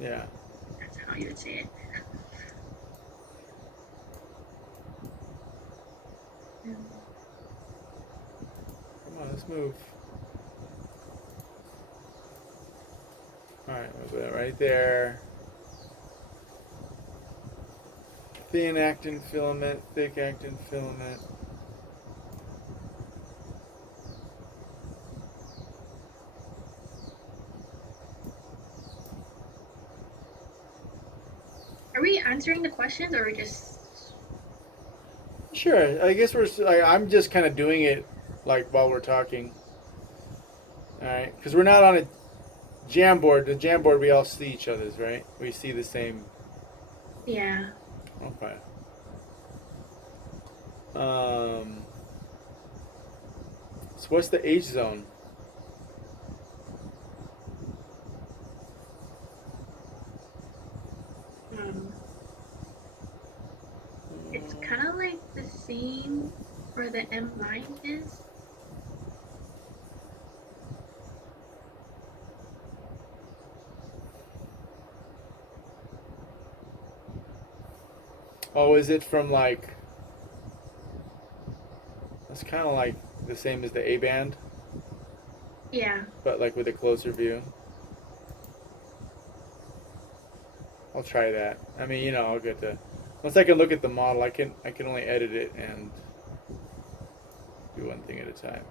Yeah. That's how you would say it. Come on, let's move. All right, we'll put it right there. Thin actin filament, thick actin filament. Are we answering the questions or are we just? Sure. I guess I'm just kind of doing it like while we're talking. All right, because we're not on a Jamboard. The Jamboard, we all see each other's, right? We see the same. Yeah. Okay. Um. So what's the age zone? Um, it's kind of like the same for the M9 is. Oh, is it from like? It's kind of like the same as the A band, Yeah. but like with a closer view. I'll try that. I mean, I'll get to once I can look at the model. I can only edit it and do one thing at a time.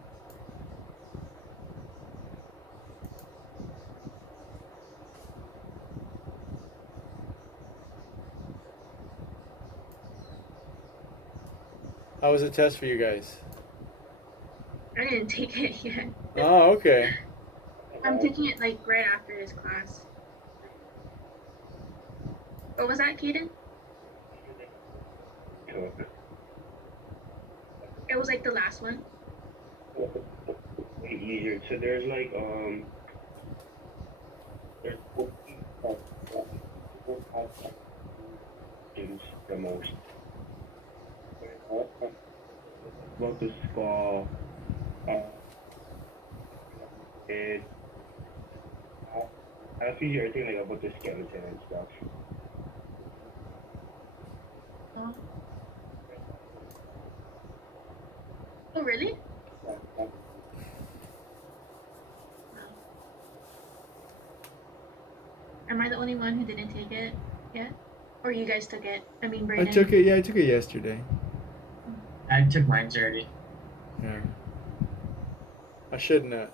How was the test for you guys? I didn't take it yet. Oh, okay. I'm taking it like right after this class. What was that, Kaden? It was like the last one. Easier. So there's like there's students the most. About the skull, it I feel everything like about the skeleton and stuff. Oh. Oh, really? Wow. Am I the only one who didn't take it yet? Or you guys took it? I mean, I took Brayden. it. Yeah, I took it yesterday. I took mine already. Yeah. I shouldn't have.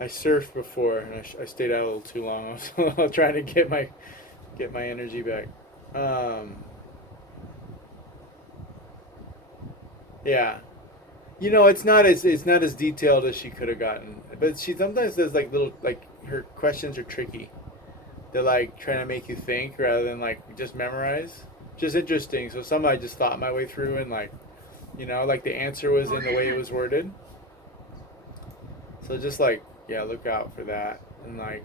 I surfed before and I stayed out a little too long. I was trying to get my energy back. Um, yeah. It's not as detailed as she could have gotten. But she sometimes does like little like her questions are tricky. They're like trying to make you think rather than like just memorize. Which is interesting. So some I just thought my way through and like the answer was Oh. in the way it was worded. So just like yeah, look out for that and like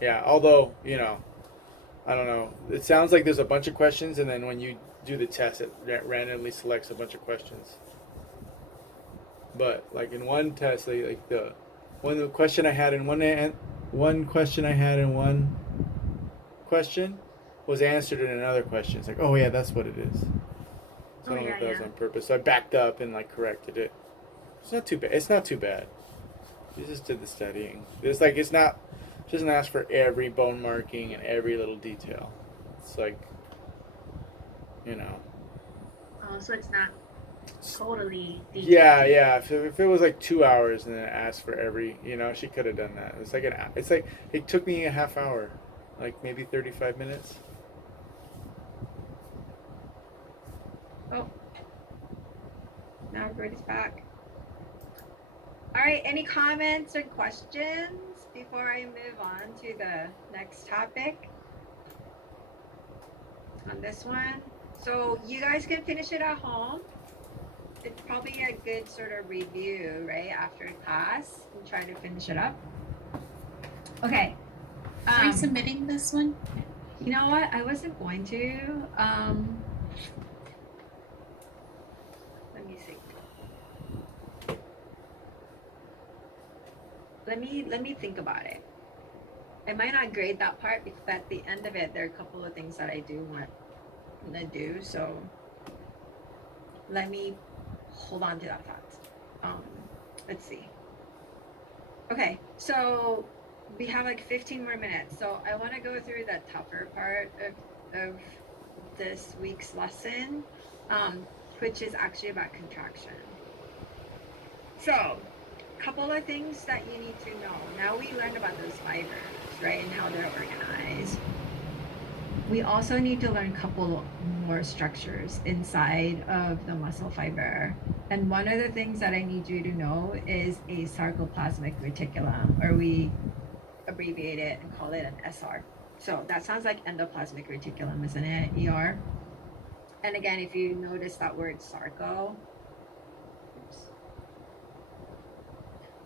yeah. Although I don't know. It sounds like there's a bunch of questions, and then when you do the test, it randomly selects a bunch of questions. But like in one test, like the one question I had in one question I had in one question was answered in another question. It's like, oh yeah, that's what it is. So Oh, I don't know yeah, if that was yeah. on purpose. So I backed up and like corrected it. It's not too bad. It's not too bad. You just did the studying. It's not. It doesn't ask for every bone marking and every little detail. It's like you know. Oh, so it's not totally Yeah, detailed. yeah. If it was like 2 hours and then it asked for every, she could have done that. It's like it took me a half hour, like maybe 35 minutes. Oh, now everybody's back. All right, any comments or questions before I move on to the next topic on this one? So you guys can finish it at home. It's probably a good sort of review, right, after class and try to finish it up. Okay. Are you submitting this one? You know what? I wasn't going to. Let me see. Let me think about it. I might not grade that part because at the end of it, there are a couple of things that I do want to do. So let me hold on to that thought. Let's see. Okay, so we have like 15 more minutes. So I want to go through the tougher part of this week's lesson, which is actually about contraction. So, a couple of things that you need to know. Now we learned about those fibers, right, and how they're organized. We also need to learn a couple more structures inside of the muscle fiber. And one of the things that I need you to know is a sarcoplasmic reticulum, or we abbreviate it and call it an SR. So that sounds like endoplasmic reticulum, isn't it? ER. And again, if you notice that word sarco, oops,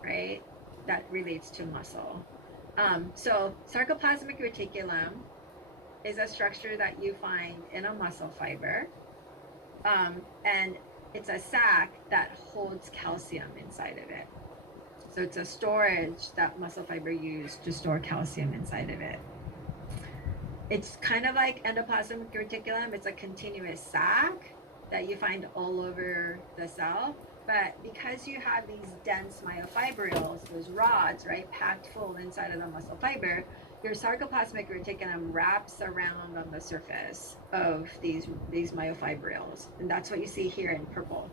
right, that relates to muscle. So sarcoplasmic reticulum is a structure that you find in a muscle fiber. And it's a sac that holds calcium inside of it. So it's a storage that muscle fiber use to store calcium inside of it. It's kind of like endoplasmic reticulum. It's a continuous sac that you find all over the cell. But because you have these dense myofibrils, those rods, right, packed full inside of the muscle fiber, your sarcoplasmic reticulum wraps around on the surface of these myofibrils. And that's what you see here in purple.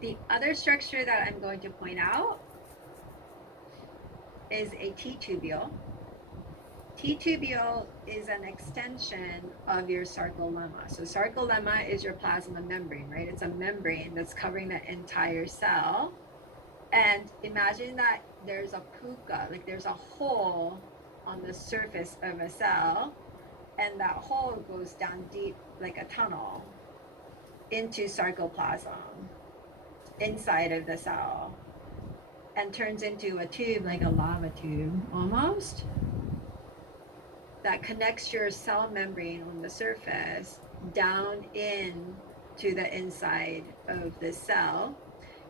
The other structure that I'm going to point out is a T-tubule. T-tubule is an extension of your sarcolemma. So sarcolemma is your plasma membrane, right? It's a membrane that's covering the entire cell. And imagine that there's a puka, like there's a hole on the surface of a cell, and that hole goes down deep like a tunnel into sarcoplasm inside of the cell and turns into a tube, like a lava tube almost, that connects your cell membrane on the surface down in to the inside of the cell.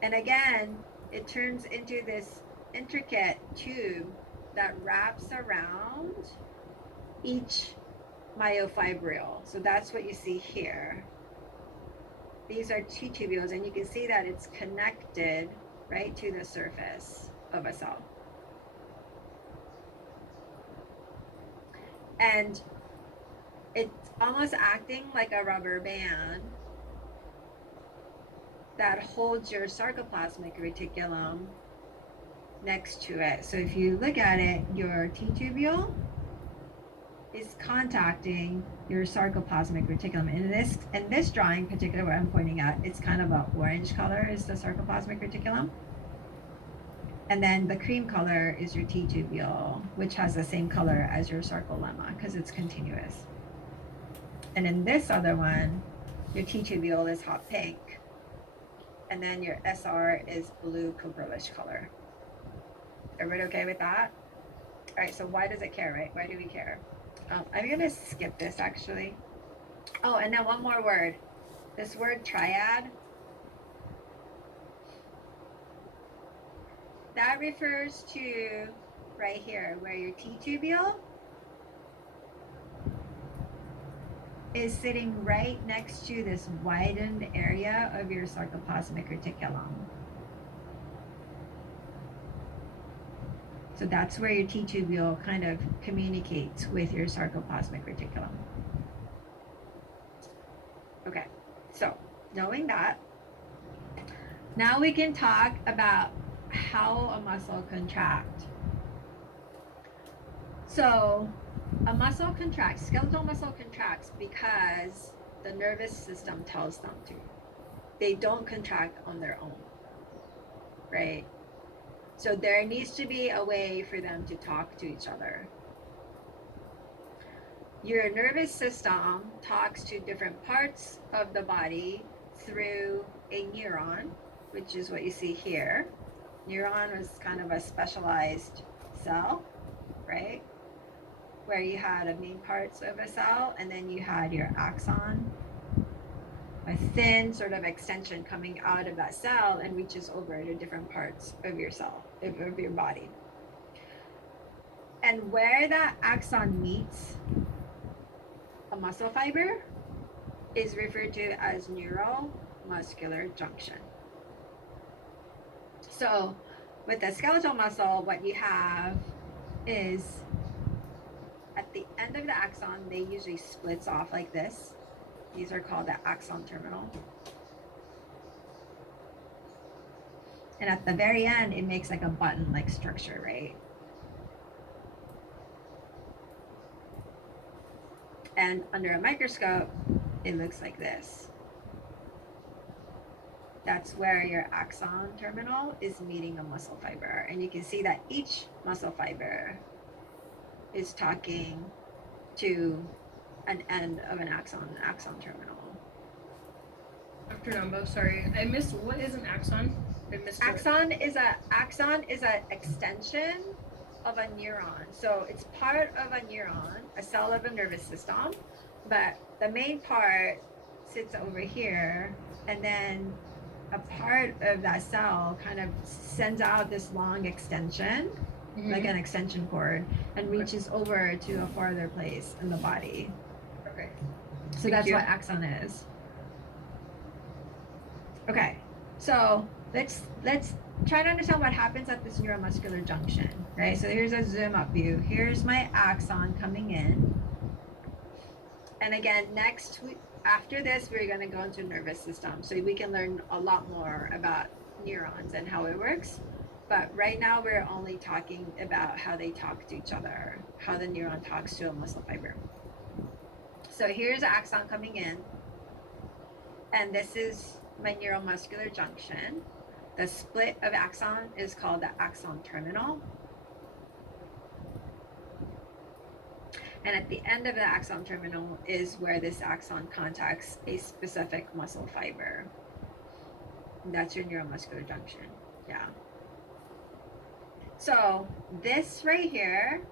And again, it turns into this intricate tube that wraps around each myofibril. So that's what you see here. These are T-tubules, and you can see that it's connected right to the surface of a cell. And it's almost acting like a rubber band that holds your sarcoplasmic reticulum next to it. So if you look at it, your T-tubule is contacting your sarcoplasmic reticulum. In this drawing, particularly what I'm pointing at, it's kind of an orange color is the sarcoplasmic reticulum. And then the cream color is your T-tubule, which has the same color as your sarcolemma because it's continuous. And in this other one, your T-tubule is hot pink. And then your SR is blue purplish color. Everybody okay with that? All right, so why does it care, right? Why do we care? I'm gonna skip this actually. Oh, and then one more word. This word triad. That refers to right here where your T-tubule is sitting right next to this widened area of your sarcoplasmic reticulum. So that's where your T-tubule kind of communicates with your sarcoplasmic reticulum. Okay, so knowing that, now we can talk about how a muscle contracts. So a muscle contracts, skeletal muscle contracts because the nervous system tells them to. They don't contract on their own, right? So there needs to be a way for them to talk to each other. Your nervous system talks to different parts of the body through a neuron, which is what you see here. Neuron was kind of a specialized cell, right? Where you had the main parts of a cell, and then you had your axon, a thin sort of extension coming out of that cell and reaches over to different parts of your cell, of your body. And where that axon meets a muscle fiber is referred to as neuromuscular junction. So with the skeletal muscle, what you have is at the end of the axon, they usually splits off like this. These are called the axon terminal. And at the very end, it makes like a button-like structure, right? And under a microscope, it looks like this. That's where your axon terminal is meeting a muscle fiber. And you can see that each muscle fiber is talking to an end of an axon terminal. Dr. Numbo, sorry, I missed, what is an axon? I missed Axon is an extension of a neuron. So it's part of a neuron, a cell of a nervous system, but the main part sits over here, and then a part of that cell kind of sends out this long extension, like an extension cord, and reaches over to a farther place in the body. Okay. So Thank that's you. what axon is. Okay, so let's try to understand what happens at this neuromuscular junction, right? So here's a zoom up view. Here's my axon coming in. And again, after this, we're gonna go into nervous system. So we can learn a lot more about neurons and how it works. But right now we're only talking about how they talk to each other, how the neuron talks to a muscle fiber. So here's the axon coming in. And this is my neuromuscular junction. The split of axon is called the axon terminal. And at the end of the axon terminal is where this axon contacts a specific muscle fiber. And that's your neuromuscular junction. Yeah. So this right here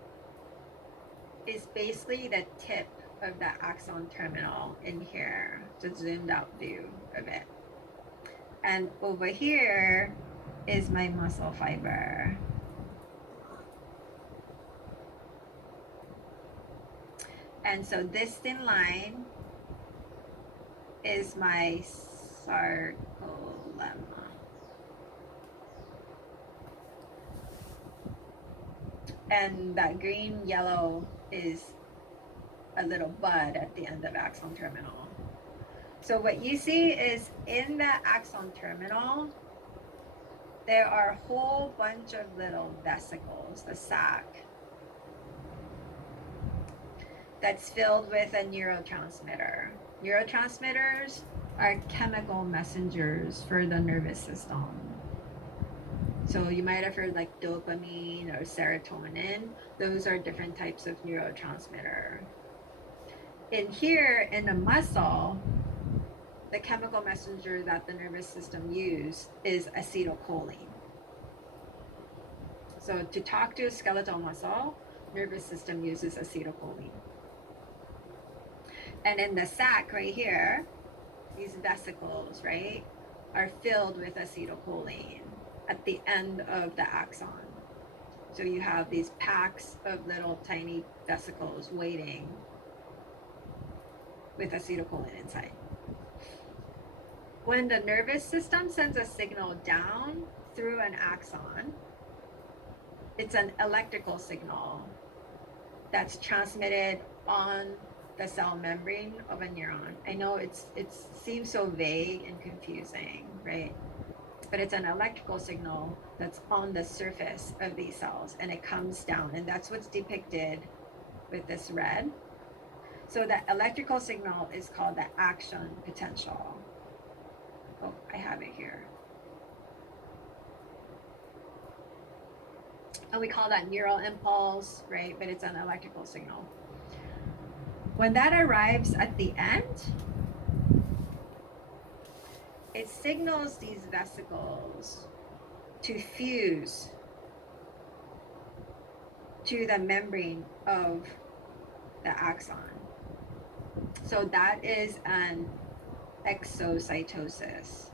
is basically the tip of the axon terminal in here, the zoomed out view of it. And over here is my muscle fiber. And so this thin line is my sarcolemma. And that green yellow is a little bud at the end of axon terminal. So what you see is in the axon terminal, there are a whole bunch of little vesicles, the sac, that's filled with a neurotransmitter. Neurotransmitters are chemical messengers for the nervous system. So you might have heard like dopamine or serotonin. Those are different types of neurotransmitter. In here, in the muscle, the chemical messenger that the nervous system uses is acetylcholine. So to talk to a skeletal muscle, nervous system uses acetylcholine. And in the sac right here, these vesicles, right, are filled with acetylcholine at the end of the axon. So you have these packs of little tiny vesicles waiting with acetylcholine inside. When the nervous system sends a signal down through an axon, it's an electrical signal that's transmitted on the cell membrane of a neuron. I know it seems so vague and confusing, right? But it's an electrical signal that's on the surface of these cells, and it comes down, and that's what's depicted with this red. So that electrical signal is called the action potential. Oh, I have it here. And we call that neural impulse, right? But it's an electrical signal. When that arrives at the end, it signals these vesicles to fuse to the membrane of the axon. So that is an exocytosis.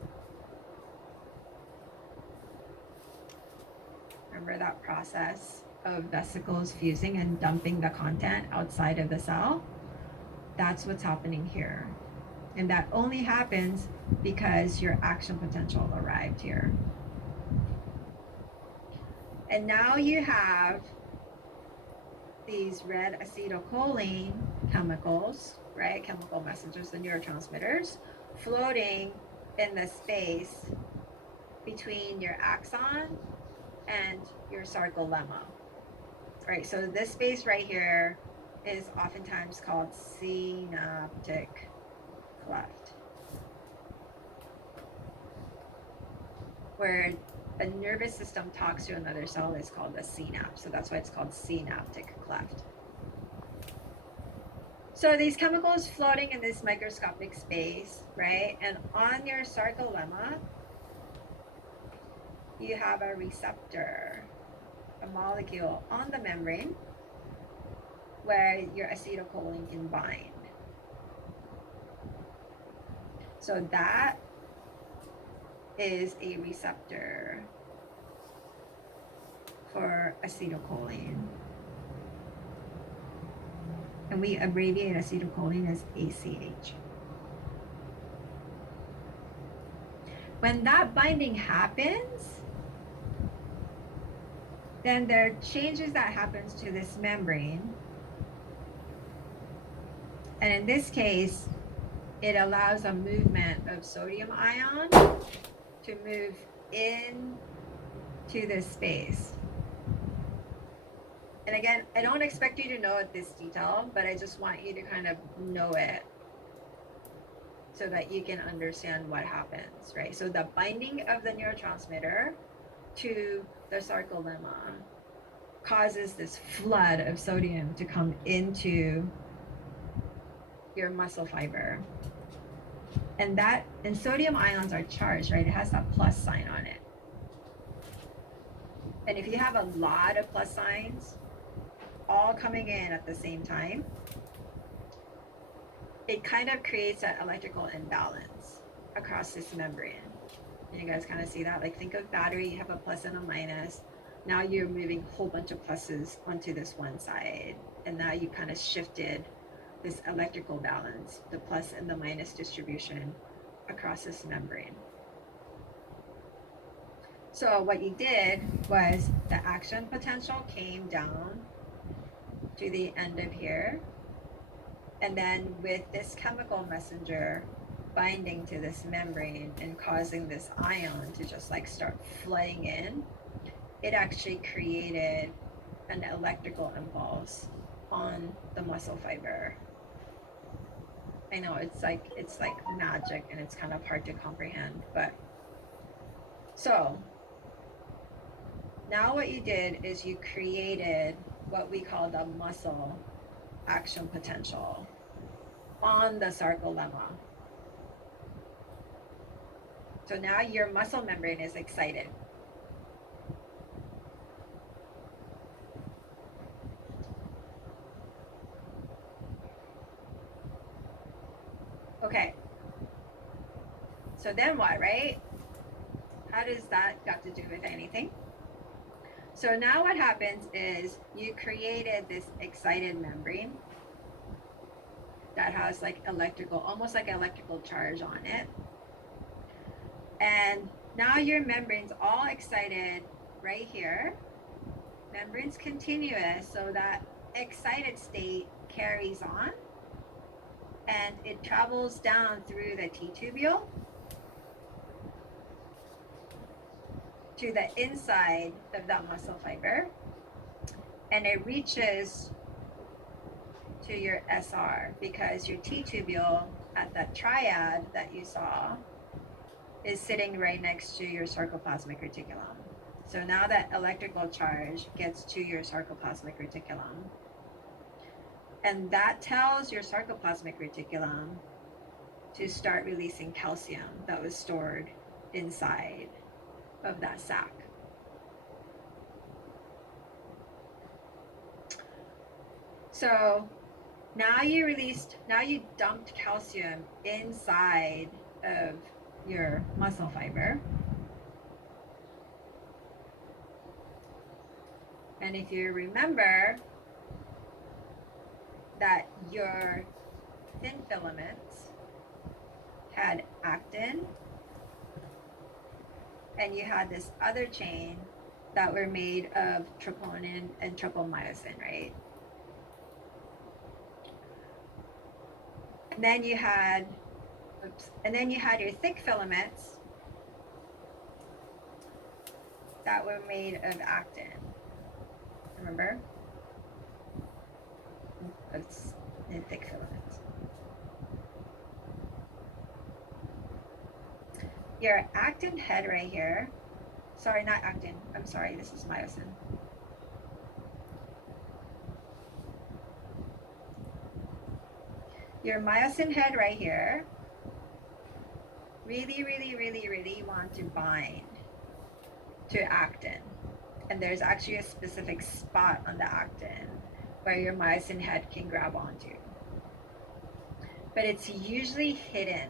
Remember that process of vesicles fusing and dumping the content outside of the cell? That's what's happening here. And that only happens because your action potential arrived here. And now you have these red acetylcholine chemicals, right? Chemical messengers, the neurotransmitters, floating in the space between your axon and your sarcolemma. Right, so this space right here is oftentimes called synaptic cleft, where a nervous system talks to another cell is called a synapse. So that's why it's called synaptic cleft. So these chemicals floating in this microscopic space, right? And on your sarcolemma, you have a receptor, a molecule on the membrane where your acetylcholine can bind. So that is a receptor for acetylcholine. And we abbreviate acetylcholine as ACH. When that binding happens, then there are changes that happens to this membrane. And in this case, it allows a movement of sodium ion to move in to this space. And again, I don't expect you to know it this detail, but I just want you to kind of know it so that you can understand what happens, right? So the binding of the neurotransmitter to the sarcolemma causes this flood of sodium to come into your muscle fiber. And sodium ions are charged, right? It has that plus sign on it. And if you have a lot of plus signs all coming in at the same time, it kind of creates that electrical imbalance across this membrane. And you guys kind of see that? Like, think of battery, you have a plus and a minus. Now you're moving a whole bunch of pluses onto this one side. And now you kind of shifted this electrical balance, the plus and the minus distribution across this membrane. So what you did was the action potential came down to the end of here. And then with this chemical messenger binding to this membrane and causing this ion to just like start flooding in, it actually created an electrical impulse on the muscle fiber. I know it's like magic and it's kind of hard to comprehend, but so now what you did is you created what we call the muscle action potential on the sarcolemma. So now your muscle membrane is excited. Okay. So then what, right? How does that got to do with anything? So now what happens is you created this excited membrane that has like electrical, almost like electrical charge on it. And now your membrane's all excited right here. Membrane's continuous, so that excited state carries on and it travels down through the T-tubule to the inside of that muscle fiber, and it reaches to your SR because your T-tubule at that triad that you saw is sitting right next to your sarcoplasmic reticulum. So now that electrical charge gets to your sarcoplasmic reticulum, and that tells your sarcoplasmic reticulum to start releasing calcium that was stored inside of that sac. So now you dumped calcium inside of your muscle fiber. And if you remember that your thin filaments had actin, and you had this other chain that were made of troponin and tropomyosin, right? And then you had, your thick filaments that were made of actin. Remember? It's in thick filaments. Your actin head right here, sorry, not actin, I'm sorry, this is myosin. Your myosin head right here really want to bind to actin. And there's actually a specific spot on the actin where your myosin head can grab onto. But it's usually hidden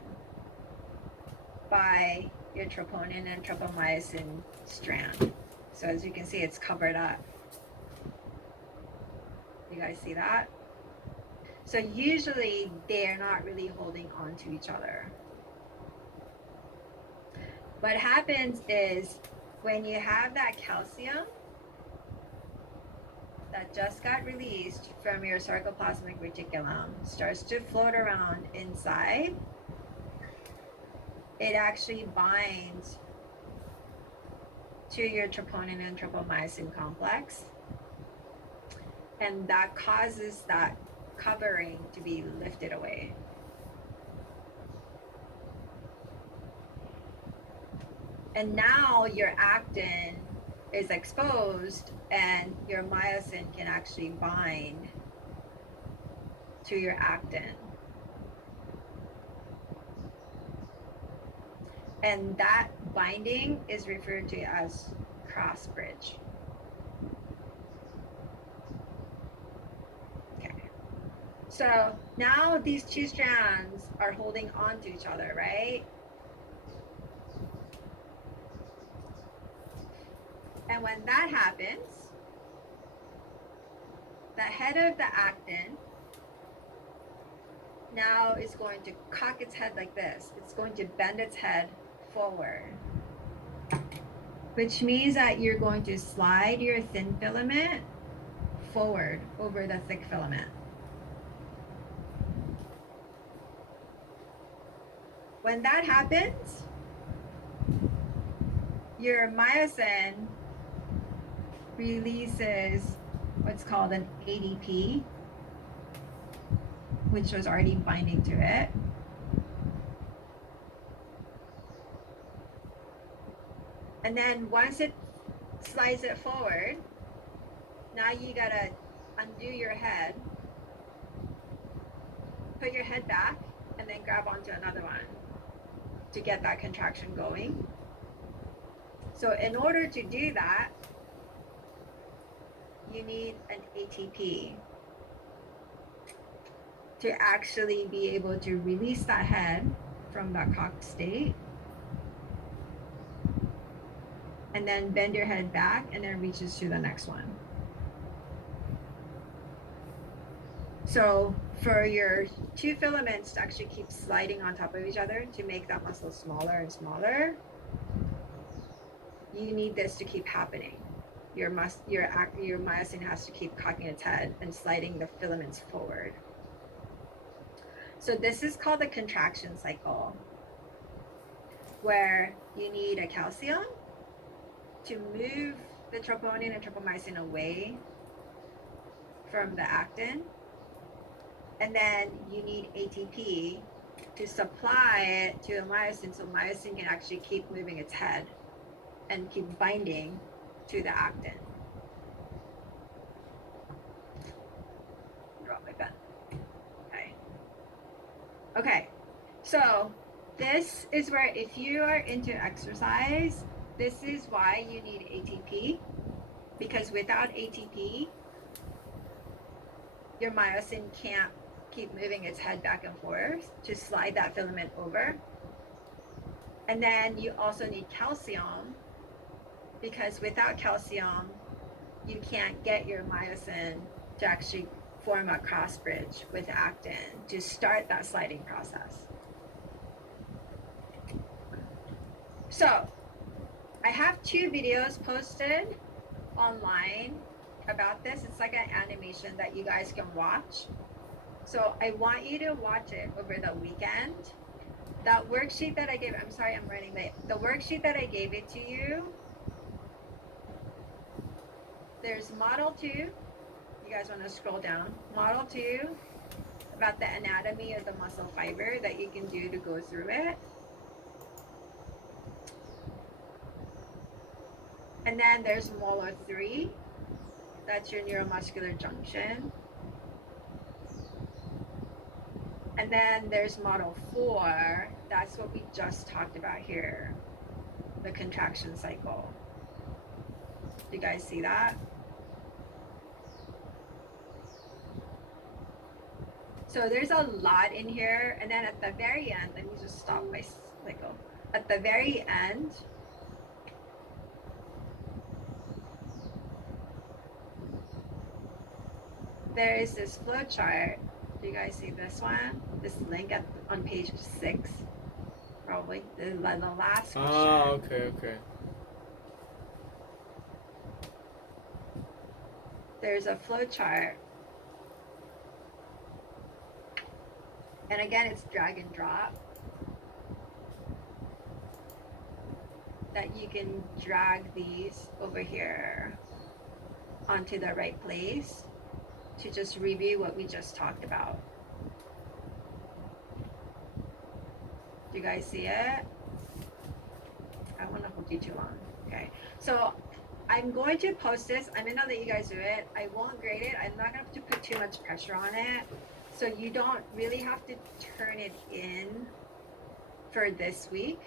by your troponin and tropomyosin strand. So as you can see, it's covered up. You guys see that? So usually they're not really holding on to each other. What happens is when you have that calcium that just got released from your sarcoplasmic reticulum starts to float around inside, it actually binds to your troponin and tropomyosin complex, and that causes that covering to be lifted away. And now your actin is exposed and your myosin can actually bind to your actin. And that binding is referred to as cross bridge. Okay. So now these two strands are holding on to each other, right? And when that happens, the head of the actin now is going to cock its head like this. It's going to bend its head forward, which means that you're going to slide your thin filament forward over the thick filament. When that happens, your myosin releases what's called an ADP, which was already binding to it. And then once it slides it forward, now you gotta undo your head, put your head back, and then grab onto another one to get that contraction going. So in order to do that, you need an ATP to actually be able to release that head from that cocked state, and then bend your head back and then reaches to the next one. So for your two filaments to actually keep sliding on top of each other to make that muscle smaller and smaller, you need this to keep happening. Your myosin has to keep cocking its head and sliding the filaments forward. So this is called the contraction cycle, where you need a calcium to move the troponin and tropomyosin away from the actin, and then you need ATP to supply it to the myosin so myosin can actually keep moving its head and keep binding to the actin. Drop my pen. Okay, so this is where, if you are into exercise, this is why you need ATP, because without ATP, your myosin can't keep moving its head back and forth to slide that filament over. And then you also need calcium, because without calcium, you can't get your myosin to actually form a cross bridge with actin to start that sliding process. So I have 2 videos posted online about this. It's like an animation that you guys can watch. So I want you to watch it over the weekend. That worksheet that I gave, I'm sorry, I'm running late. The worksheet that I gave it to you, there's model 2. You guys want to scroll down. Model 2, about the anatomy of the muscle fiber that you can do to go through it. And then there's model 3, that's your neuromuscular junction. And then there's model 4, that's what we just talked about here, the contraction cycle. Do you guys see that? So there's a lot in here. And then at the very end, let me just stop my cycle. At the very end, there is this flow chart. Do you guys see this one? This link on page 6, probably the last question. Oh, okay. There's a flow chart. And again, it's drag and drop. That you can drag these over here onto the right place to just review what we just talked about. Do you guys see it? I don't want to hold you too long. Okay. So I'm going to post this. I'm gonna let you guys do it. I won't grade it. I'm not gonna have to put too much pressure on it. So you don't really have to turn it in for this week.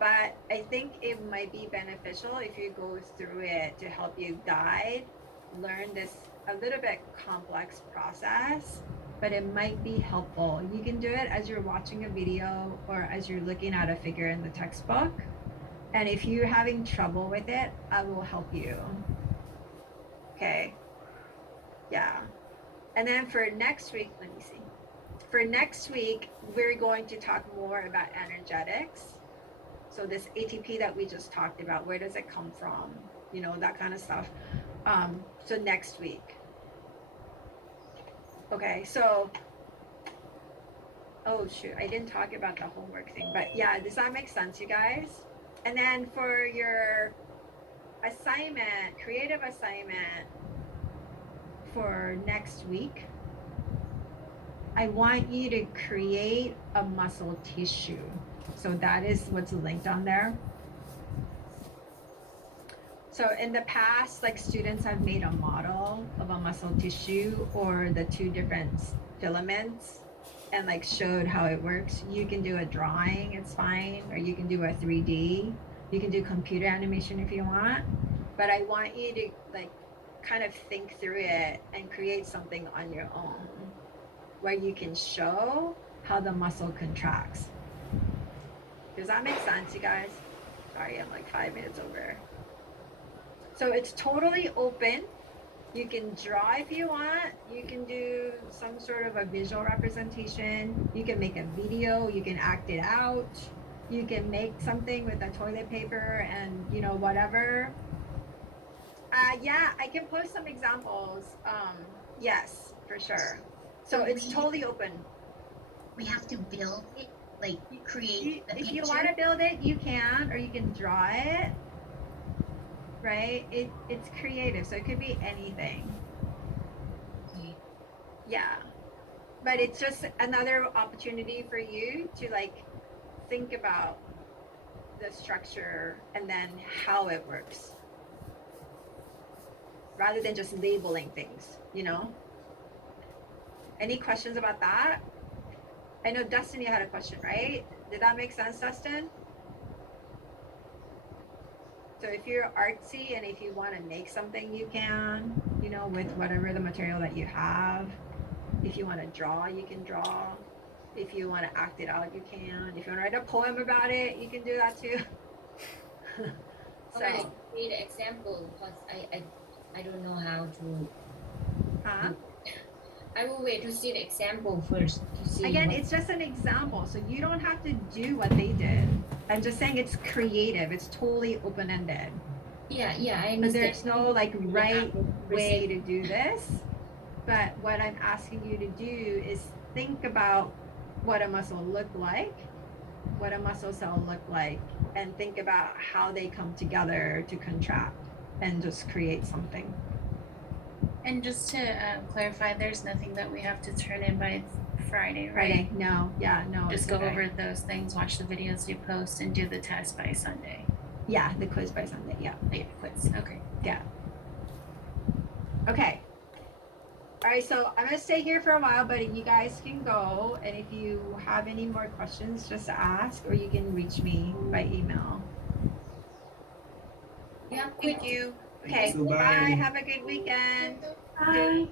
But I think it might be beneficial if you go through it to help you guide, learn this a little bit complex process, but it might be helpful. You can do it as you're watching a video or as you're looking at a figure in the textbook. And if you're having trouble with it, I will help you. Okay. Yeah. And then for next week, let me see. For next week, we're going to talk more about energetics. So this ATP that we just talked about, where does it come from? You know, that kind of stuff. So next week. Okay, so, oh shoot, I didn't talk about the homework thing, but yeah, does that make sense, you guys? And then for your assignment, creative assignment for next week, I want you to create a muscle tissue. So that is what's linked on there. So in the past, like students have made a model of a muscle tissue or the 2 different filaments and like showed how it works. You can do a drawing, it's fine, or you can do a 3D. You can do computer animation if you want, but I want you to like kind of think through it and create something on your own where you can show how the muscle contracts. Does that make sense, you guys? Sorry, I'm like 5 minutes over. So it's totally open. You can draw if you want. You can do some sort of a visual representation. You can make a video. You can act it out. You can make something with a toilet paper and, you know, whatever. Yeah, I can post some examples. Yes, for sure. So it's totally open. We have to build it, like create the If picture. you want to build it, you can, or you can draw it. Right? It's creative, so it could be anything. Okay. Yeah. But it's just another opportunity for you to like think about the structure and then how it works. Rather than just labeling things, you know? Any questions about that? I know Dustin, you had a question, right? Did that make sense, Dustin? So if you're artsy and if you want to make something, you can, you know, with whatever the material that you have. If you want to draw, you can draw. If you want to act it out, you can. If you want to write a poem about it, you can do that too. Alright, So, read the example because I don't know how to. huh? I will wait to see the example first to see. Again, what- it's just an example, so you don't have to do what they did. I'm just saying it's creative. It's totally open-ended. yeah, I But understand. there's no like right way Present- to do this. But what I'm asking you to do is think about what a muscle look like, what a muscle cell look like, and think about how they come together to contract and just create something. And just to clarify, there's nothing that we have to turn in by Friday, right? Friday? No, yeah, no. Just it's go okay. over those things, watch the videos you post, and do the test by Sunday. Yeah, the quiz by Sunday. Yeah. Oh, yeah, quiz. Okay. Okay. All right, so I'm gonna stay here for a while, but you guys can go, and if you have any more questions, just ask, or you can reach me by email. Yeah, Thank you. Okay, So bye. bye. Have a good weekend. Bye.